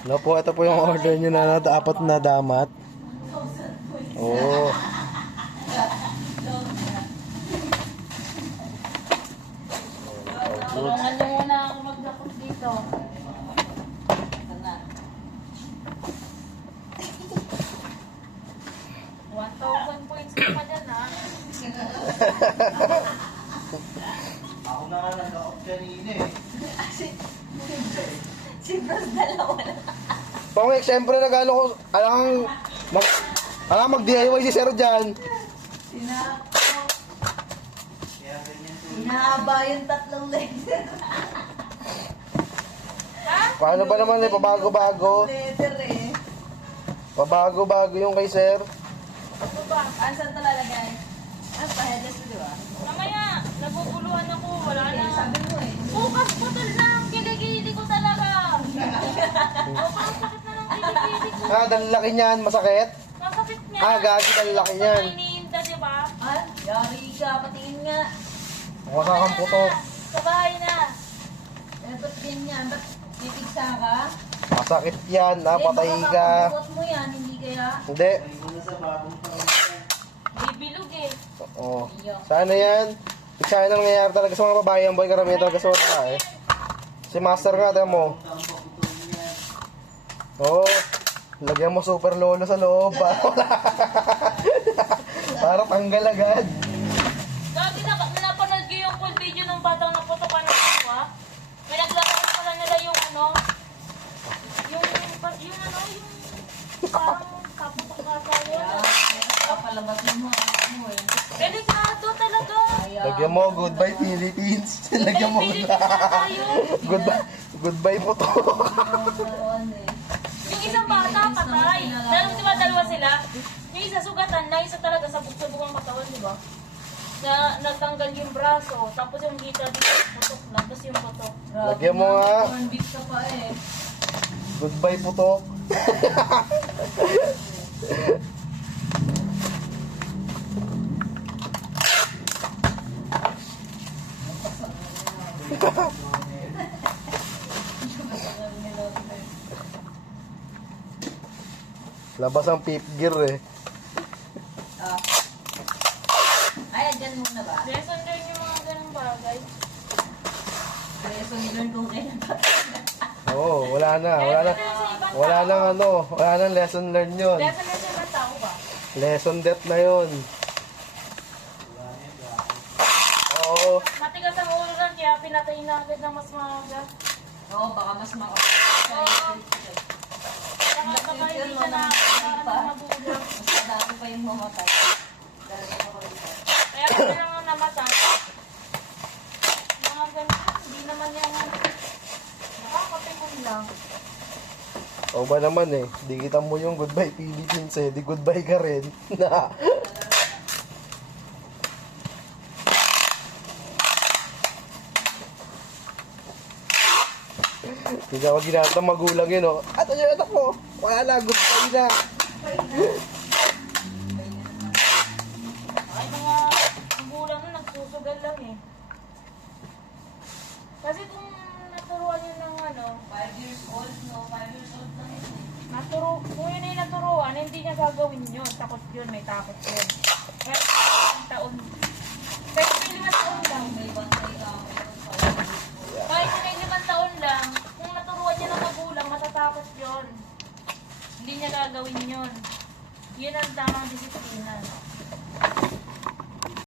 Ano po, ito po yung order nyo na apat na damat. Oo. Tulungan nyo muna ako maglakot dito. Ito na. 1,000 points ka pa dyan, ha? Ako na nga nag-off kanina eh. Si Bros dalawa na. Pangit, siyempre nag-ano ko, mag-DIY si Sir dyan. Hinahaba yung tatlong legs. Paano ba naman eh, pabago-bago? Letter eh. Pabago-bago yung kay Sir. Ano ba? Saan ito lalagay? Pa-headless mo, di ba? Mamaya, nabubuluhan ako. Wala na. Sabi mo eh. Bukas putol na ang kiligili ko talaga. Sobrang sakit na ng kiligili ko. Ah, dahil laki niyan, masakit? Masakit niya. Ah, gagi, dahil laki niyan. Sa iniinda, di ba? Yari ka, patingin nga. Makakang putok. Sa bahay na. Dapat din yan. Ba't pipigsa ka? Masakit yan, napatay Eh, baka ka. kapabukot mo yan, hindi kaya? Hindi. Ay mo na sa bagong taon yan. Bibilog eh. Oo. Sana yan. Sana nangyayari talaga sa mga babae. Ang boy karamihan talaga sa mga eh. Si Master nga, tayo mo. Taon pa putol niyan. Oo. Lagyan mo super lolo sa loob. Para tanggal agad. Dati napanood ko yung full video ng batang naputokan ng awa. May naglaro pala nila yung ano. Yung parang kaputok-kasawa. Kapalabas mo mo eh. Delikado talaga. Lagyan mo, goodbye Philippines. Lagyan mo, goodbye. Goodbye po to. Yung isang bata, patay. Di ba dalawa sila? Yung isa sugatan na, isa talaga sa bugbog ang katawan, di ba? Na nagtanggal yung braso, tapos yung hita dito, putok na, tapos yung putok. Lagyan mo nga. Beat ka pa eh. Goodbye po to. Labas ang pip gear eh. Ay, dyan muna ba? Lesson learn yung mga ganung bagay. Lesson learn kung kailan pa. Oo, wala na. Wala nang ano. Wala nang lesson learned yun. Lesson learn sa ibang tao ba? Lesson death na yun. Oo. Matigas ang ulo lang, kaya pinatay na agad ng mas maaga. Oo, baka mas Baka hindi ka na magulang. mas madami pa yung mamatay. Dahil ako rin. Kaya kung lang namatay, mga ganun, hindi naman yung nakakapikon lang. O ba naman eh. Di kita mo yung goodbye Philippines eh. Di goodbye ka rin. Na. Hindi ka maginata magulang yun oh. Ato yung anak mo. Wala na. Goodbye na. Ay, mga magulang na nagsusugal lang eh. Kasi kung naturuan yun ng ano, 5 years old, no? 5 years old lang yun eh. kung yun ay naturuan, hindi niya gagawin yun. Takot yun, may takot yun. Kaya isang taon. Kahit may 5 taon lang. May bantay ka ako. Kahit may 5 taon lang, kung naturuan niya ng magulang, matatakot yun. Hindi niya gagawin yun. Yun ang tamang disiplina.